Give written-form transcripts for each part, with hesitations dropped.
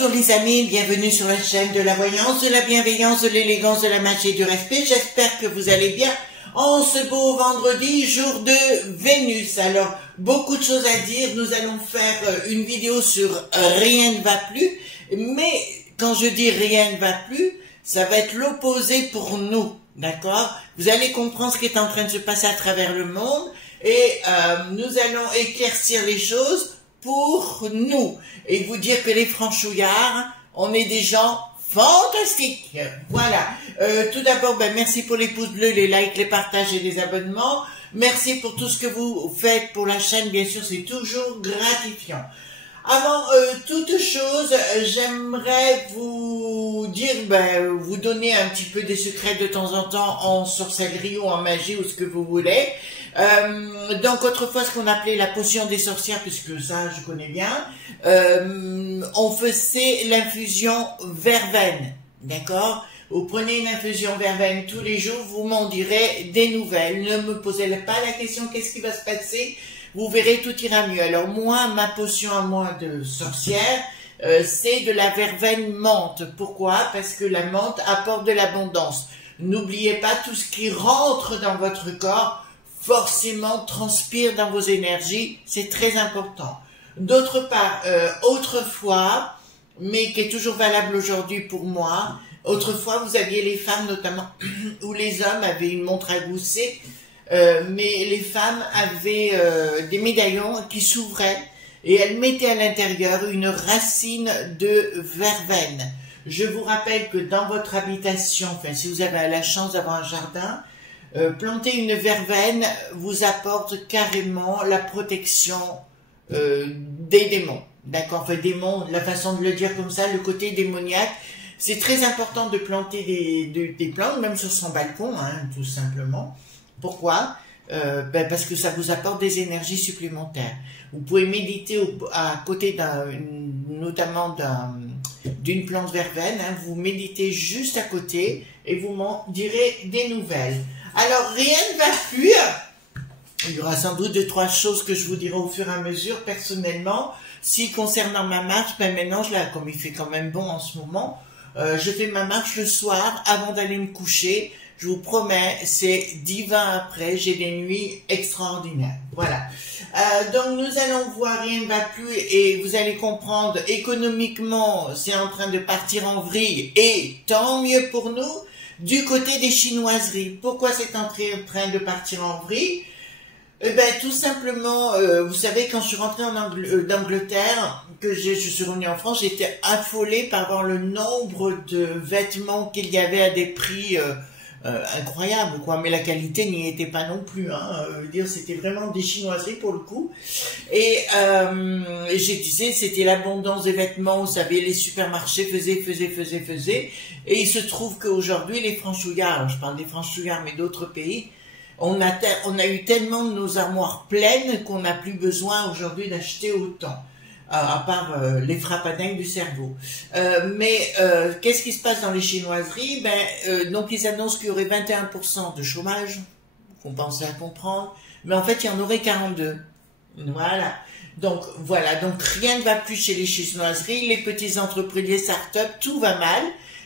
Bonjour les amis, bienvenue sur la chaîne de la voyance, de la bienveillance, de l'élégance, de la magie et du respect. J'espère que vous allez bien en ce beau vendredi, jour de Vénus. Alors, beaucoup de choses à dire. Nous allons faire une vidéo sur rien ne va plus. Mais quand je dis rien ne va plus, ça va être l'opposé pour nous. D'accord? Vous allez comprendre ce qui est en train de se passer à travers le monde. Et nous allons éclaircir les choses pour nous et vous dire que les franchouillards, on est des gens fantastiques. Voilà. Tout d'abord, merci pour les pouces bleus, les likes, les partages et les abonnements. Merci pour tout ce que vous faites pour la chaîne. Bien sûr, c'est toujours gratifiant. Avant toute chose, j'aimerais vous dire, vous donner un petit peu des secrets de temps en temps en sorcellerie ou en magie ou ce que vous voulez. Donc autrefois ce qu'on appelait la potion des sorcières, puisque ça je connais bien, on faisait l'infusion verveine, d'accord? Vous prenez une infusion verveine tous les jours, vous m'en direz des nouvelles. Ne me posez pas la question qu'est-ce qui va se passer, vous verrez, tout ira mieux. Alors moi, ma potion à moi de sorcière, c'est de la verveine menthe. Pourquoi? Parce que la menthe apporte de l'abondance. N'oubliez pas, tout ce qui rentre dans votre corps forcément transpire dans vos énergies, c'est très important. D'autre part, autrefois, mais qui est toujours valable aujourd'hui pour moi, autrefois vous aviez les femmes notamment, où les hommes avaient une montre à gousset, mais les femmes avaient des médaillons qui s'ouvraient et elles mettaient à l'intérieur une racine de verveine. Je vous rappelle que dans votre habitation, enfin si vous avez la chance d'avoir un jardin, planter une verveine vous apporte carrément la protection des démons. D'accord? Enfin, démons, la façon de le dire comme ça, le côté démoniaque. C'est très important de planter des plantes, même sur son balcon, tout simplement. Pourquoi? Parce que ça vous apporte des énergies supplémentaires. Vous pouvez méditer à côté notamment d'une plante verveine, vous méditez juste à côté et vous m'en direz des nouvelles. Alors, rien ne va plus. Il y aura sans doute 2-3 choses que je vous dirai au fur et à mesure, personnellement. Si concernant ma marche, maintenant, comme il fait quand même bon en ce moment, je fais ma marche le soir avant d'aller me coucher. Je vous promets, c'est divin après. J'ai des nuits extraordinaires. Voilà. Donc, nous allons voir rien ne va plus et vous allez comprendre, économiquement, c'est en train de partir en vrille et tant mieux pour nous. Du côté des chinoiseries, pourquoi c'est en train de partir en vrille? Tout simplement, vous savez, quand je suis rentrée d'Angleterre, que je suis revenue en France, j'étais affolée par voir le nombre de vêtements qu'il y avait à des prix incroyables, quoi. Mais la qualité n'y était pas non plus. C'était vraiment des chinoiseries pour le coup. Et je disais, c'était l'abondance des vêtements. Vous savez, les supermarchés faisaient. Et il se trouve qu'aujourd'hui, les franchouillards, je parle des franchouillards, mais d'autres pays, on a eu tellement de nos armoires pleines qu'on n'a plus besoin aujourd'hui d'acheter autant, à part les frappadingues du cerveau. Qu'est-ce qui se passe dans les chinoiseries? Donc ils annoncent qu'il y aurait 21% de chômage, qu'on pensait à comprendre, mais en fait il y en aurait 42. Voilà. Donc rien ne va plus chez les chinoiseries, les petites entreprises, les startups, tout va mal.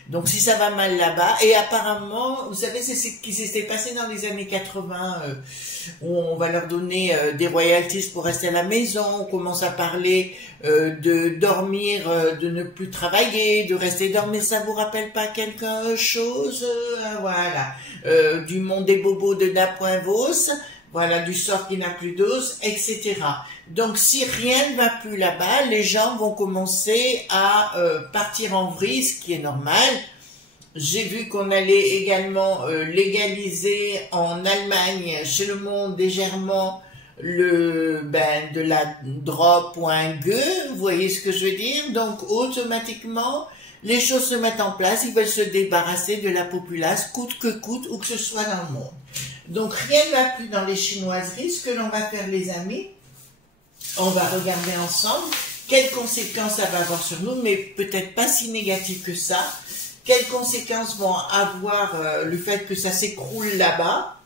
Donc si ça va mal là-bas, et apparemment, vous savez, c'est ce qui s'était passé dans les années 80, où on va leur donner des royalties pour rester à la maison, on commence à parler de dormir, de ne plus travailler, de rester dormir, ça vous rappelle pas quelque chose? Voilà, du monde des bobos de Da.Vos, voilà, du sort qui n'a plus d'os, etc. Donc, si rien ne va plus là-bas, les gens vont commencer à partir en vrille, ce qui est normal. J'ai vu qu'on allait également légaliser en Allemagne, chez le monde des Germans, de la drop.gue, vous voyez ce que je veux dire? Donc, automatiquement, les choses se mettent en place, ils veulent se débarrasser de la populace, coûte que coûte, où que ce soit dans le monde. Donc, rien ne va plus dans les chinoiseries. Ce que l'on va faire, les amis, on va regarder ensemble quelles conséquences ça va avoir sur nous, mais peut-être pas si négatives que ça. Quelles conséquences vont avoir le fait que ça s'écroule là-bas?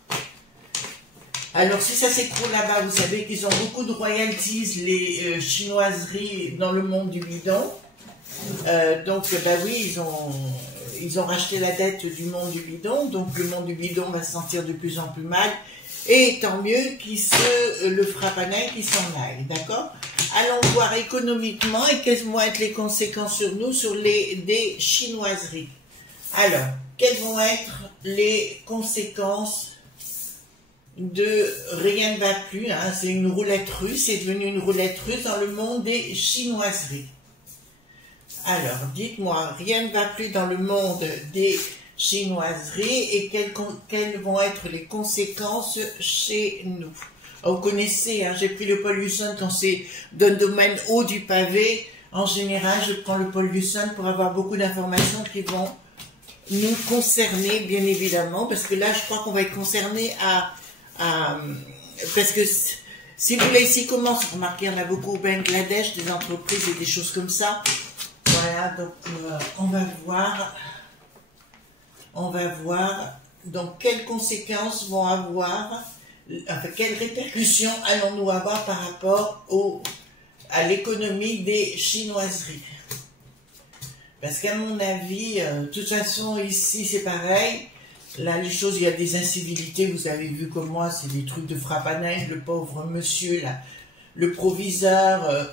Alors, si ça s'écroule là-bas, vous savez qu'ils ont beaucoup de royalties, les chinoiseries dans le monde du bidon. Donc, bah oui, ils ont racheté la dette du monde du bidon, donc le monde du bidon va se sentir de plus en plus mal, et tant mieux qu'il se le frappe à nain, qu'il s'en aille, d'accord? Allons voir économiquement et quelles vont être les conséquences sur nous, sur des chinoiseries. Alors, quelles vont être les conséquences de rien ne va plus, hein, c'est une roulette russe, c'est devenu une roulette russe dans le monde des chinoiseries. Alors, dites-moi, rien ne va plus dans le monde des chinoiseries et quelles vont être les conséquences chez nous? Vous connaissez, hein, j'ai pris le Paul Husson quand c'est d'un domaine haut du pavé. En général, je prends le Paul Husson pour avoir beaucoup d'informations qui vont nous concerner, bien évidemment, parce que là, je crois qu'on va être concerné parce que si vous voulez, ici commence, remarquez, on a beaucoup au Bangladesh, des entreprises et des choses comme ça. Voilà, donc on va voir donc quelles conséquences vont avoir, enfin, quelles répercussions allons-nous avoir par rapport à l'économie des chinoiseries. Parce qu'à mon avis, de toute façon, ici c'est pareil. Là, les choses, il y a des incivilités, vous avez vu comme moi, c'est des trucs de frappe à neige, le pauvre monsieur, là, le proviseur,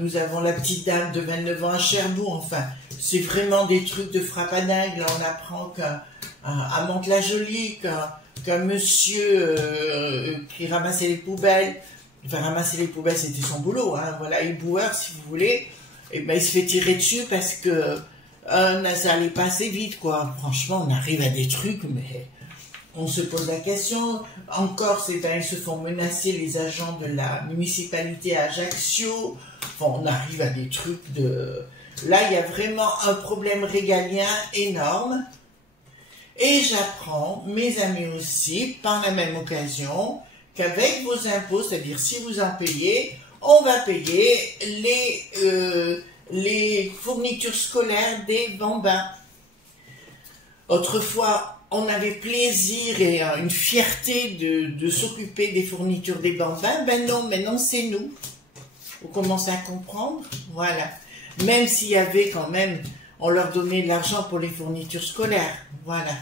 nous avons la petite dame de 29 ans à Cherbourg, enfin, c'est vraiment des trucs de frappe à neige. Là, on apprend qu'à Mantes-la-Jolie, qu'un monsieur qui ramassait les poubelles, enfin, ramasser les poubelles, c'était son boulot, hein, voilà, éboueur, si vous voulez, et ben, il se fait tirer dessus parce que ça allait pas assez vite, quoi. Franchement, on arrive à des trucs, mais on se pose la question. Encore, c'est ben, ils se font menacer, les agents de la municipalité à Ajaccio. Enfin, on arrive à des trucs de... Là, il y a vraiment un problème régalien énorme. Et j'apprends, mes amis aussi, par la même occasion, qu'avec vos impôts, c'est-à-dire si vous en payez, on va payer les fournitures scolaires des bambins. Autrefois, on avait plaisir et une fierté de s'occuper des fournitures des bambins. Ben non, maintenant c'est nous. Vous commencez à comprendre? Voilà. Même s'il y avait quand même, on leur donnait de l'argent pour les fournitures scolaires. Voilà.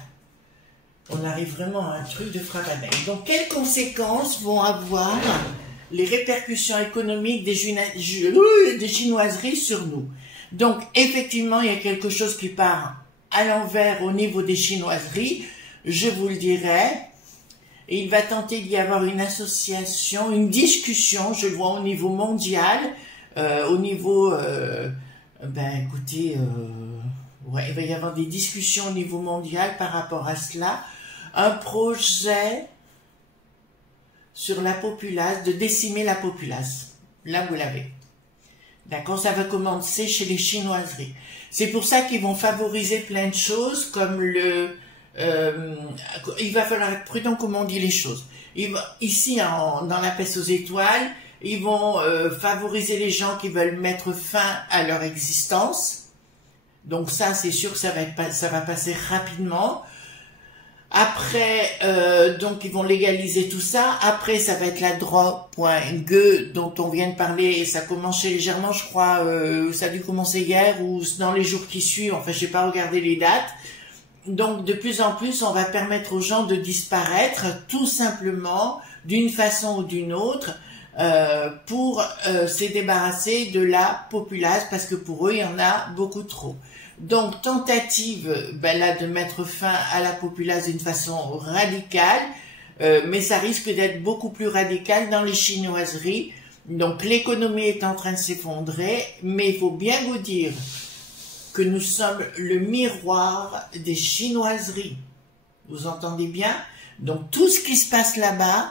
On arrive vraiment à un truc de frappe à neige. Donc, quelles conséquences vont avoir les répercussions économiques des chinoiseries sur nous? Donc, effectivement, il y a quelque chose qui part à l'envers au niveau des chinoiseries, je vous le dirai. Et il va tenter d'y avoir une association, une discussion, je le vois au niveau mondial, au niveau, ben écoutez, ouais, il va y avoir des discussions au niveau mondial par rapport à cela. Un projet sur la populace, de décimer la populace. Là, vous l'avez. D'accord, ça va commencer chez les chinoiseries. C'est pour ça qu'ils vont favoriser plein de choses comme il va falloir être prudent comment on dit les choses. Ici, dans la peste aux étoiles, ils vont favoriser les gens qui veulent mettre fin à leur existence. Donc ça, c'est sûr que ça va passer rapidement. Après, donc ils vont légaliser tout ça. Après, ça va être la drogue.gue dont on vient de parler et ça commence légèrement, je crois, ça a dû commencer hier ou dans les jours qui suivent. Enfin, je n'ai pas regardé les dates. Donc, de plus en plus, on va permettre aux gens de disparaître tout simplement d'une façon ou d'une autre pour se débarrasser de la populace parce que pour eux, il y en a beaucoup trop. Donc, tentative ben là, de mettre fin à la populace d'une façon radicale, mais ça risque d'être beaucoup plus radical dans les chinoiseries. Donc, l'économie est en train de s'effondrer, mais il faut bien vous dire que nous sommes le miroir des chinoiseries. Vous entendez bien? Donc, tout ce qui se passe là-bas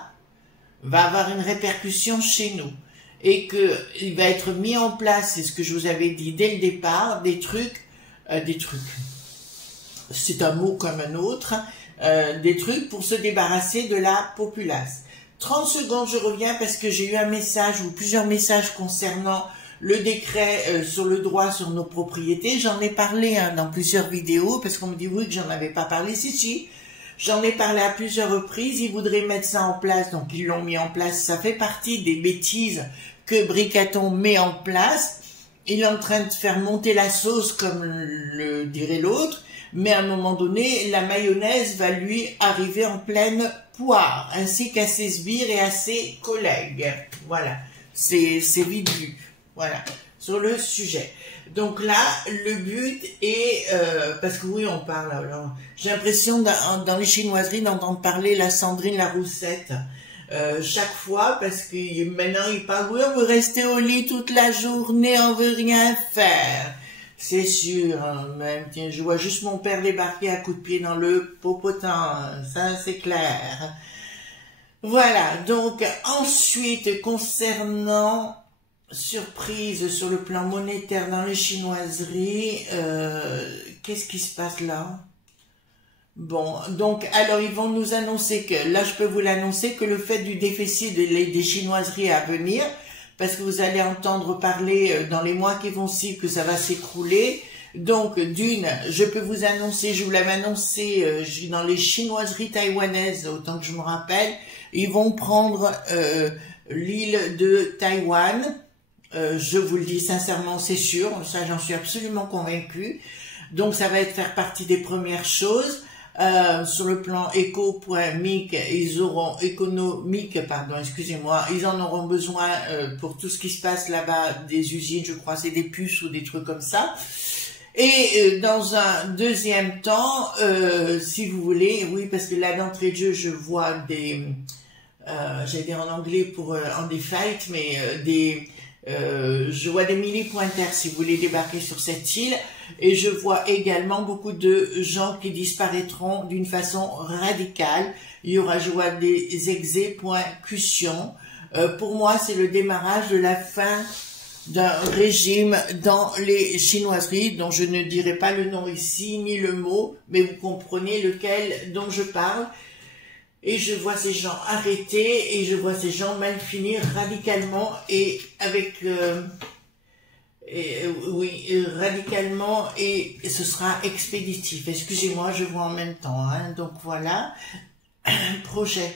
va avoir une répercussion chez nous. Et qu'il va être mis en place, c'est ce que je vous avais dit dès le départ, des trucs, c'est un mot comme un autre, des trucs pour se débarrasser de la populace. 30 secondes, je reviens parce que j'ai eu un message ou plusieurs messages concernant le décret sur le droit sur nos propriétés. J'en ai parlé dans plusieurs vidéos parce qu'on me dit oui que j'en avais pas parlé. Si, j'en ai parlé à plusieurs reprises. Ils voudraient mettre ça en place, donc ils l'ont mis en place. Ça fait partie des bêtises que Bricaton met en place. il est en train de faire monter la sauce, comme le dirait l'autre, mais à un moment donné, la mayonnaise va lui arriver en pleine poire, ainsi qu'à ses sbires et à ses collègues. Voilà, c'est vite vu. Voilà, sur le sujet. Donc là, le but est, parce que oui, on parle, alors, j'ai l'impression dans les chinoiseries d'entendre parler la Sandrine la Roussette, chaque fois, parce que maintenant ils parlent, oui, on veut rester au lit toute la journée, on veut rien faire. C'est sûr, hein, même, tiens, je vois juste mon père débarquer à coups de pied dans le popotin, ça c'est clair. Voilà, donc ensuite, concernant surprise sur le plan monétaire dans les chinoiseries, qu'est-ce qui se passe là? Bon, donc, alors ils vont nous annoncer que, là je peux vous l'annoncer, que le fait du déficit des chinoiseries à venir, parce que vous allez entendre parler dans les mois qui vont suivre que ça va s'écrouler. Donc, d'une, je peux vous annoncer, je vous l'avais annoncé dans les chinoiseries taïwanaises, autant que je me rappelle, ils vont prendre l'île de Taïwan. Je vous le dis sincèrement, c'est sûr, ça j'en suis absolument convaincue. Donc, ça va être faire partie des premières choses. Sur le plan économique, ils auront excusez-moi, ils en auront besoin pour tout ce qui se passe là-bas, des usines, je crois, c'est des puces ou des trucs comme ça. Et dans un deuxième temps, si vous voulez, oui, parce que là d'entrée de jeu, je vois des, j'allais dire en anglais pour en des fights, mais je vois des millipointers si vous voulez débarquer sur cette île, et je vois également beaucoup de gens qui disparaîtront d'une façon radicale. Il y aura, je vois des exécutions. Pour moi, c'est le démarrage de la fin d'un régime dans les chinoiseries, dont je ne dirai pas le nom ici, ni le mot, mais vous comprenez lequel dont je parle. Et je vois ces gens arrêtés, et je vois ces gens mal finir radicalement, et avec... radicalement, et ce sera expéditif. Excusez-moi, je vois en même temps. Hein. Donc voilà, un projet.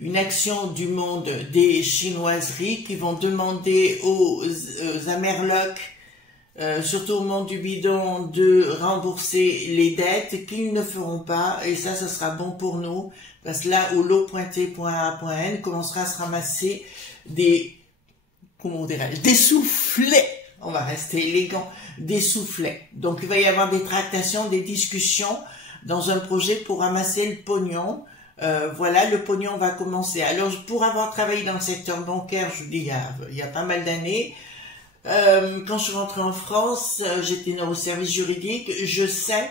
Une action du monde des chinoiseries qui vont demander aux Amerlocs, surtout au monde du bidon, de rembourser les dettes qu'ils ne feront pas, et ça sera bon pour nous, parce que là où l'eau pointée.a.n commencera à se ramasser des, comment dirais-je, des soufflets, on va rester élégant, des soufflets. Donc il va y avoir des tractations, des discussions dans un projet pour ramasser le pognon. Voilà, le pognon va commencer. Alors, pour avoir travaillé dans le secteur bancaire, je vous dis, il y a pas mal d'années, quand je suis rentrée en France, j'étais dans le service juridique, je sais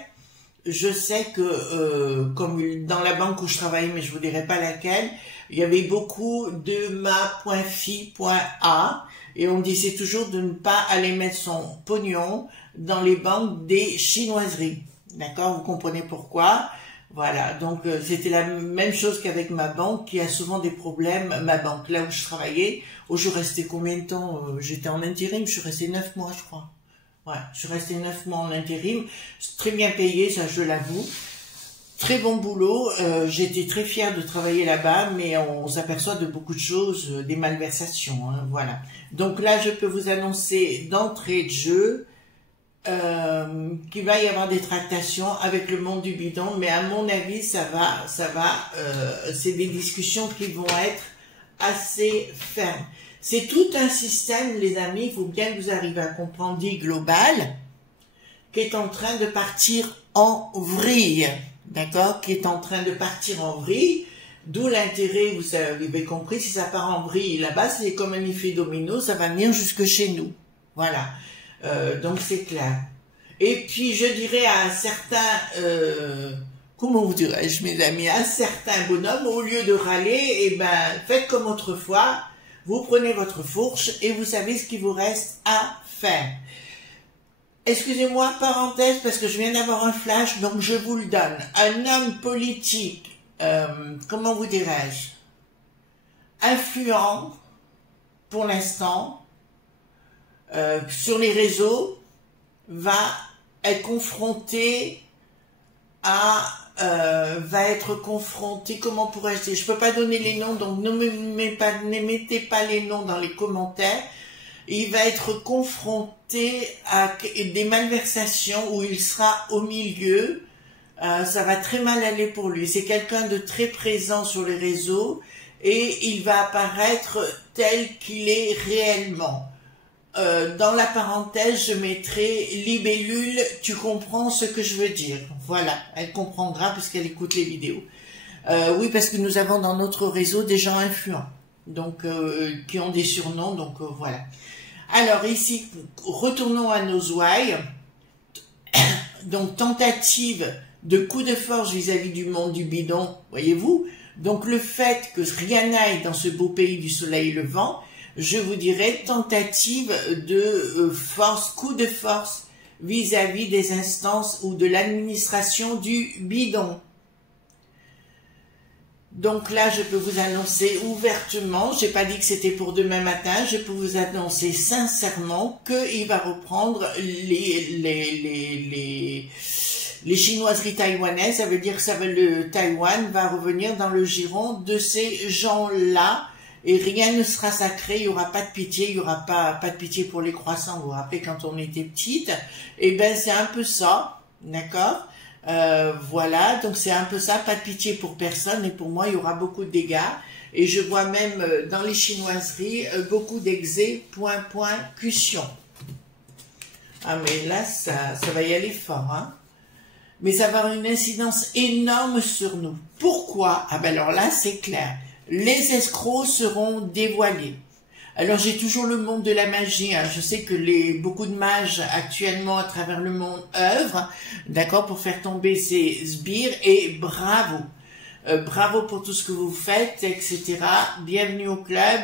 que, comme dans la banque où je travaillais, mais je vous dirai pas laquelle, il y avait beaucoup de ma.fi.a, et on disait toujours de ne pas aller mettre son pognon dans les banques des chinoiseries. D'accord? Vous comprenez pourquoi? Voilà, donc c'était la même chose qu'avec ma banque qui a souvent des problèmes. Ma banque, là où je travaillais, je restais combien de temps? J'étais en intérim, je suis restée 9 mois je crois. Ouais, je suis restée 9 mois en intérim, très bien payé, ça je l'avoue. Très bon boulot, j'étais très fière de travailler là-bas, mais on s'aperçoit de beaucoup de choses, des malversations, hein, voilà. Donc là, je peux vous annoncer d'entrée de jeu qu'il va y avoir des tractations avec le monde du bidon, mais à mon avis, c'est des discussions qui vont être assez fermes. C'est tout un système, les amis, il faut bien que vous arriviez à comprendre, dit global, qui est en train de partir en vrille, d'accord, qui est en train de partir en vrille, d'où l'intérêt, vous avez compris, si ça part en vrille là-bas, c'est comme un effet domino, ça va venir jusque chez nous, voilà. Donc c'est clair. Et puis je dirais à certains, comment vous dirais-je mes amis, à certains bonhommes, au lieu de râler, eh ben faites comme autrefois, vous prenez votre fourche et vous savez ce qu'il vous reste à faire. Excusez-moi, parenthèse, parce que je viens d'avoir un flash, donc je vous le donne. Un homme politique, comment vous dirais-je, influent, pour l'instant, sur les réseaux, va être confronté comment pourrais-je dire, je peux pas donner les noms, donc ne mettez pas les noms dans les commentaires, il va être confronté à des malversations où il sera au milieu. Ça va très mal aller pour lui. C'est quelqu'un de très présent sur les réseaux et il va apparaître tel qu'il est réellement. Dans la parenthèse, je mettrai libellule, tu comprends ce que je veux dire. Voilà, elle comprendra puisqu'elle écoute les vidéos. Oui, parce que nous avons dans notre réseau des gens influents, donc qui ont des surnoms, donc voilà. Alors ici, retournons à nos ouailles. Donc tentative de coup de force vis-à-vis du monde du bidon, voyez-vous. Donc le fait que rien n'aille dans ce beau pays du soleil levant, je vous dirais tentative de force, coup de force vis-à-vis des instances ou de l'administration du bidon. Donc là, je peux vous annoncer ouvertement, j'ai pas dit que c'était pour demain matin, je peux vous annoncer sincèrement qu'il va reprendre les chinoiseries taïwanaises. Ça veut dire que le Taïwan va revenir dans le giron de ces gens-là. Et rien ne sera sacré, il n'y aura pas de pitié, il n'y aura pas de pitié pour les croissants. Vous vous rappelez quand on était petite? Eh ben c'est un peu ça, d'accord? Voilà, donc c'est un peu ça, pas de pitié pour personne, et pour moi il y aura beaucoup de dégâts. Et je vois même dans les chinoiseries beaucoup d'exé, cussion. Ah mais là ça va y aller fort, hein? Mais ça va avoir une incidence énorme sur nous. Pourquoi? Ah ben alors là c'est clair. Les escrocs seront dévoilés. Alors j'ai toujours le monde de la magie, hein. Je sais que beaucoup de mages actuellement à travers le monde œuvrent, d'accord, pour faire tomber ces sbires, et bravo. Bravo pour tout ce que vous faites, etc. Bienvenue au club,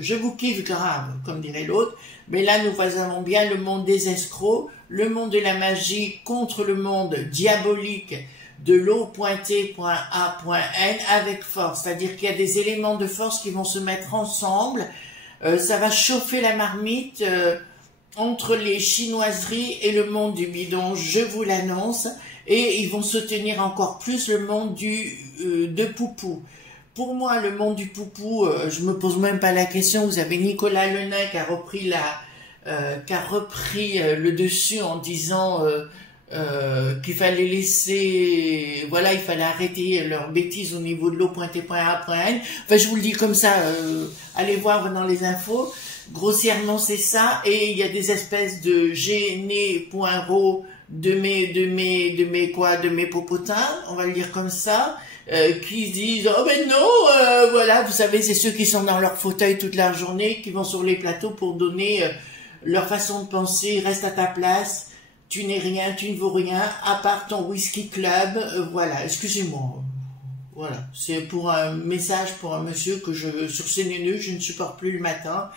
je vous kiffe grave, comme dirait l'autre. Mais là nous avons bien le monde des escrocs, le monde de la magie contre le monde diabolique de l'eau.t.a.n avec force, c'est-à-dire qu'il y a des éléments de force qui vont se mettre ensemble, ça va chauffer la marmite entre les chinoiseries et le monde du bidon, je vous l'annonce, et ils vont soutenir encore plus le monde de Poupou. Pour moi, le monde du Poupou, je me pose même pas la question, vous avez Nicolas Lenain qui a repris le dessus en disant qu'il fallait laisser, voilà, il fallait arrêter leurs bêtises au niveau de l'eau.t.a.n. Enfin, je vous le dis comme ça, allez voir dans les infos. Grossièrement, c'est ça. Et il y a des espèces de géné.ro de mes popotins, on va le dire comme ça, qui disent, oh ben non, voilà, vous savez, c'est ceux qui sont dans leur fauteuil toute la journée, qui vont sur les plateaux pour donner leur façon de penser, reste à ta place. Tu n'es rien, tu ne vaux rien, à part ton whisky club, voilà, excusez-moi. Voilà, c'est pour un message pour un monsieur que sur CNN, je ne supporte plus le matin.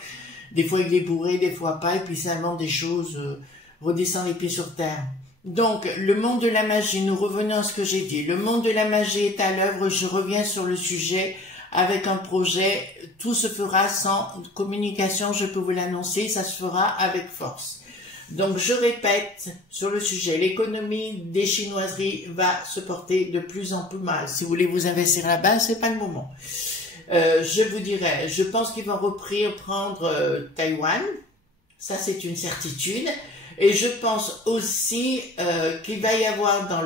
Des fois il est bourré, des fois pas, et puis ça invente des choses, redescend les pieds sur terre. Donc, le monde de la magie, nous revenons à ce que j'ai dit. Le monde de la magie est à l'œuvre, je reviens sur le sujet avec un projet. Tout se fera sans communication, je peux vous l'annoncer, ça se fera avec force. Donc, je répète sur le sujet, l'économie des chinoiseries va se porter de plus en plus mal. Si vous voulez vous investir là-bas, c'est pas le moment. Je vous dirais, je pense qu'ils vont prendre Taïwan. Ça, c'est une certitude. Et je pense aussi qu'il va y avoir dans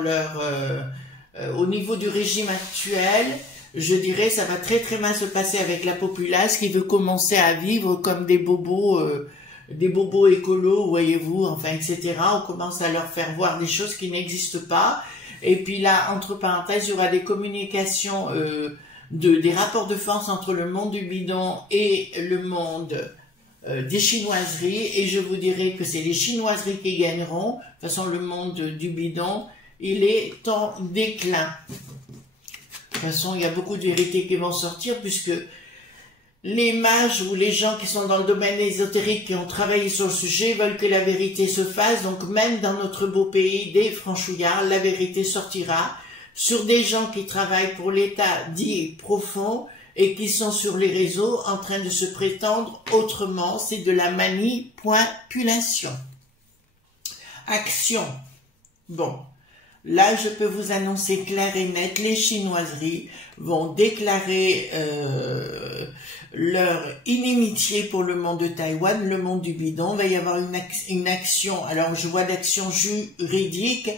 au niveau du régime actuel, je dirais, ça va très très mal se passer avec la populace qui veut commencer à vivre comme des bobos écolos, voyez-vous, enfin, etc. On commence à leur faire voir des choses qui n'existent pas. Et puis là, entre parenthèses, il y aura des communications, des rapports de force entre le monde du bidon et le monde des chinoiseries. Et je vous dirai que c'est les chinoiseries qui gagneront. De toute façon, le monde du bidon, il est en déclin. De toute façon, il y a beaucoup de vérités qui vont sortir puisque les mages ou les gens qui sont dans le domaine ésotérique qui ont travaillé sur le sujet veulent que la vérité se fasse. Donc même dans notre beau pays des franchouillards, la vérité sortira sur des gens qui travaillent pour l'État dit profond et qui sont sur les réseaux en train de se prétendre autrement. C'est de la manipulation. Action. Bon. Là, je peux vous annoncer clair et net, les chinoiseries vont déclarer leur inimitié pour le monde de Taïwan, le monde du bidon. Il va y avoir une action, alors je vois d'action juridique,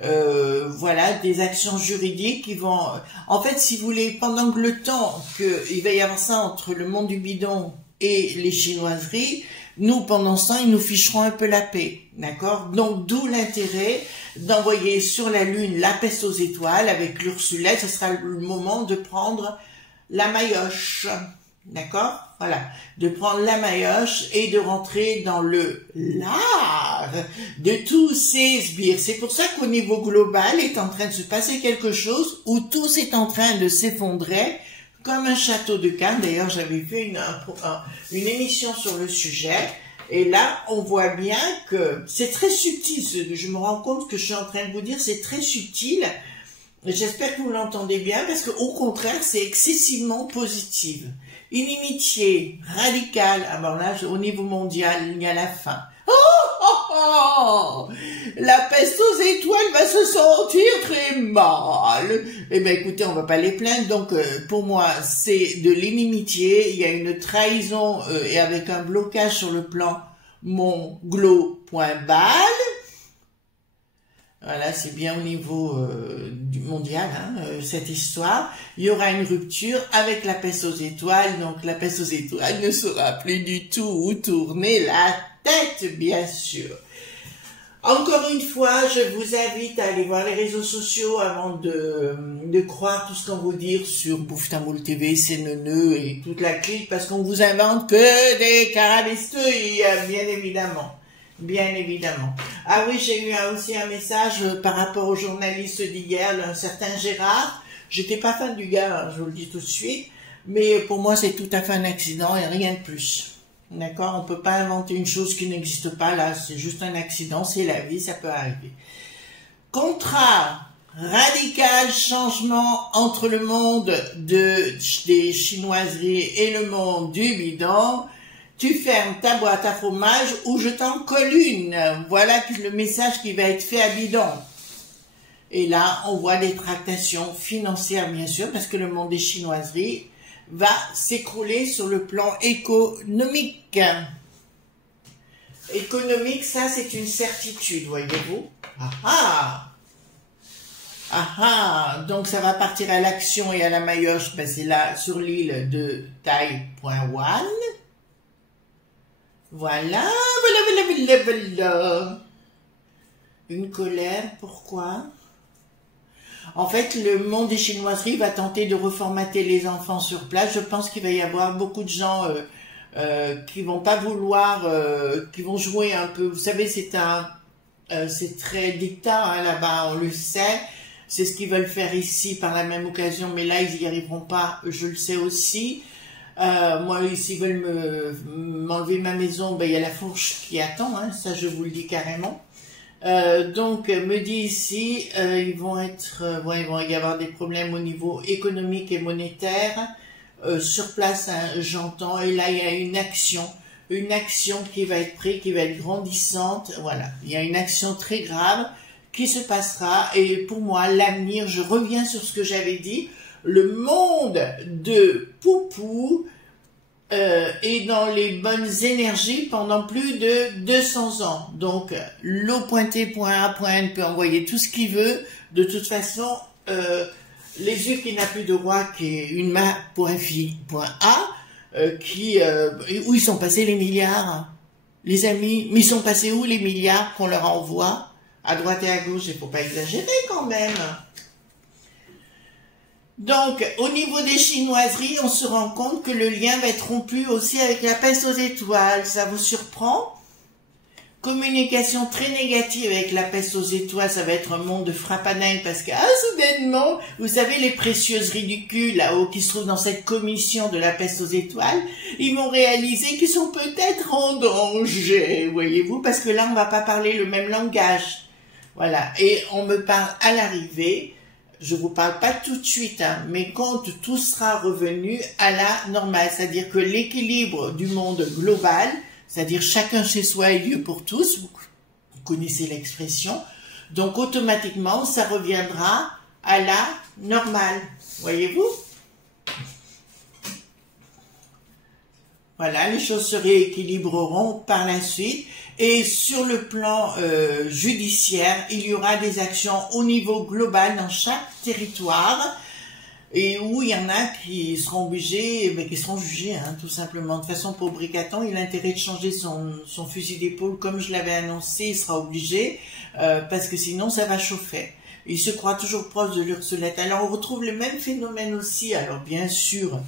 voilà, des actions juridiques qui vont... En fait, si vous voulez, pendant que le temps qu'il va y avoir ça entre le monde du bidon et les chinoiseries, nous, pendant ce temps, ils nous ficheront un peu la paix, d'accord? Donc, d'où l'intérêt d'envoyer sur la Lune la peste aux étoiles avec l'Ursulette. Ce sera le moment de prendre la maillotche, d'accord? Voilà, de prendre la maillotche et de rentrer dans le lard de tous ces sbires. C'est pour ça qu'au niveau global est en train de se passer quelque chose où tout est en train de s'effondrer comme un château de cartes. D'ailleurs, j'avais fait une émission sur le sujet. Et là, on voit bien que c'est très subtil. Je me rends compte que je suis en train de vous dire, c'est très subtil. J'espère que vous l'entendez bien, parce qu'au contraire, c'est excessivement positif. Inimitié radicale. Alors là, au niveau mondial, il y a la fin. La peste aux étoiles va se sentir très mal. Eh bien, écoutez, on va pas les plaindre. Donc, pour moi, c'est de l'inimitié. Il y a une trahison et avec un blocage sur le plan monglo.bal. Voilà, c'est bien au niveau du mondial, cette histoire. Il y aura une rupture avec la peste aux étoiles. Donc, la peste aux étoiles ne saura plus du tout où tourner la tête, bien sûr. Encore une fois, je vous invite à aller voir les réseaux sociaux avant de croire tout ce qu'on vous dit sur Bouffe-Tamoul TV, c'est neuneux et toute la clique, parce qu'on vous invente que des carabistouilles, bien évidemment. Bien évidemment. Ah oui, j'ai eu aussi un message par rapport au journaliste d'hier, un certain Gérard. J'étais pas fan du gars, je vous le dis tout de suite, mais pour moi c'est tout à fait un accident et rien de plus. D'accord, on peut pas inventer une chose qui n'existe pas là, c'est juste un accident, c'est la vie, ça peut arriver. Contrat radical, changement entre le monde des chinoiseries et le monde du bidon. Tu fermes ta boîte à fromage ou je t'en colle une. Voilà le message qui va être fait à bidon. Et là, on voit des tractations financières, bien sûr, parce que le monde des chinoiseries va s'écrouler sur le plan économique. Économique, ça c'est une certitude, voyez-vous. Ah ah! Ah ah! Donc ça va partir à l'action et à la maillotche, ben c'est là sur l'île de Tai.wan. Voilà, voilà. Une colère, pourquoi? En fait, le monde des chinoiseries va tenter de reformater les enfants sur place. Je pense qu'il va y avoir beaucoup de gens qui vont pas vouloir, qui vont jouer un peu. Vous savez, c'est très dictat là-bas, on le sait. C'est ce qu'ils veulent faire ici par la même occasion, mais là, ils n'y arriveront pas. Je le sais aussi. Moi, s'ils veulent m'enlever ma maison, ben, il y a la fourche qui attend, ça je vous le dis carrément. Donc, me dit ici, il va y avoir des problèmes au niveau économique et monétaire. Sur place, j'entends, et là, il y a une action qui va être prise, qui va être grandissante. Voilà, il y a une action très grave qui se passera. Et pour moi, l'avenir, je reviens sur ce que j'avais dit, le monde de Poupou est dans les bonnes énergies pendant plus de 200 ans. Donc, l'O.T.A.N peut envoyer tout ce qu'il veut. De toute façon, les yeux qui n'a plus de roi, qui est une main.fi.a, où ils sont passés les milliards, les amis? Mais ils sont passés où les milliards qu'on leur envoie? À droite et à gauche, il ne faut pas exagérer quand même. Donc, au niveau des chinoiseries, on se rend compte que le lien va être rompu aussi avec la peste aux étoiles. Ça vous surprend? Communication très négative avec la peste aux étoiles, ça va être un monde de frappanaille parce que, soudainement, vous savez, les précieuses ridicules là-haut qui se trouvent dans cette commission de la peste aux étoiles, ils vont réaliser qu'ils sont peut-être en danger, voyez-vous, parce que là, on va pas parler le même langage. Voilà, et on me parle à l'arrivée. Je vous parle pas tout de suite, mais quand tout sera revenu à la normale, c'est-à-dire que l'équilibre du monde global, c'est-à-dire chacun chez soi et Dieu pour tous, vous connaissez l'expression, Donc automatiquement, ça reviendra à la normale. Voyez-vous? Voilà, les choses se rééquilibreront par la suite. Et sur le plan judiciaire, il y aura des actions au niveau global dans chaque territoire, et où il y en a qui seront obligés, qui seront jugés, hein, tout simplement. De toute façon, pour Bricaton, il a intérêt de changer son fusil d'épaule, comme je l'avais annoncé, il sera obligé, parce que sinon ça va chauffer. Il se croit toujours proche de l'Ursulette. Alors on retrouve le même phénomène aussi, alors bien sûr,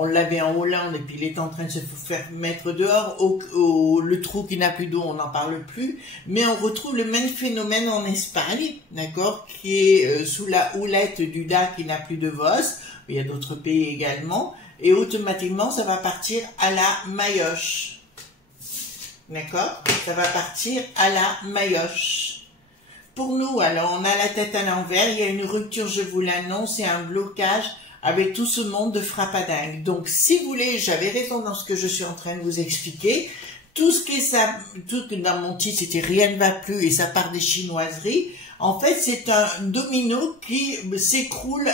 on l'avait en Hollande et puis il est en train de se faire mettre dehors. Le trou qui n'a plus d'eau, on n'en parle plus. Mais on retrouve le même phénomène en Espagne, d'accord, qui est sous la houlette du DA qui n'a plus de VOS. Il y a d'autres pays également. Et automatiquement, ça va partir à la maillotche. D'accord? Ça va partir à la maillotche. Pour nous, alors, on a la tête à l'envers. Il y a une rupture, je vous l'annonce, et un blocage avec tout ce monde de frappadingue. Donc, si vous voulez, j'avais raison dans ce que je suis en train de vous expliquer. Tout ce qui est ça, tout dans mon titre, c'était rien ne va plus et ça part des chinoiseries. En fait, c'est un domino qui s'écroule,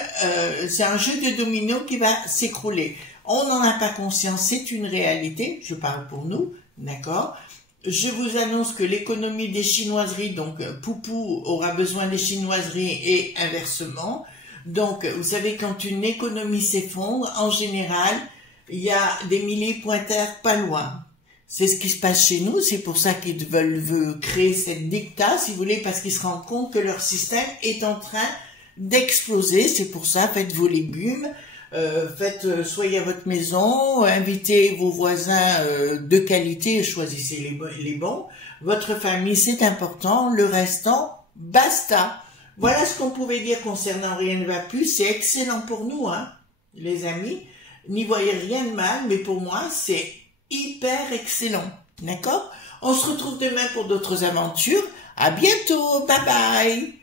c'est un jeu de domino qui va s'écrouler. On n'en a pas conscience, c'est une réalité, je parle pour nous, d'accord? Je vous annonce que l'économie des chinoiseries, donc Poupou aura besoin des chinoiseries et inversement. Donc, vous savez, quand une économie s'effondre, en général, il y a des milliers pointeurs pas loin. C'est ce qui se passe chez nous, c'est pour ça qu'ils veulent créer cette dictat, si vous voulez, parce qu'ils se rendent compte que leur système est en train d'exploser. C'est pour ça, faites vos légumes, soyez à votre maison, invitez vos voisins de qualité, choisissez les bons. Votre famille, c'est important, le restant, basta. Voilà ce qu'on pouvait dire concernant Rien ne va plus. C'est excellent pour nous, hein, les amis. N'y voyez rien de mal, mais pour moi, c'est hyper excellent. D'accord? On se retrouve demain pour d'autres aventures. À bientôt. Bye bye.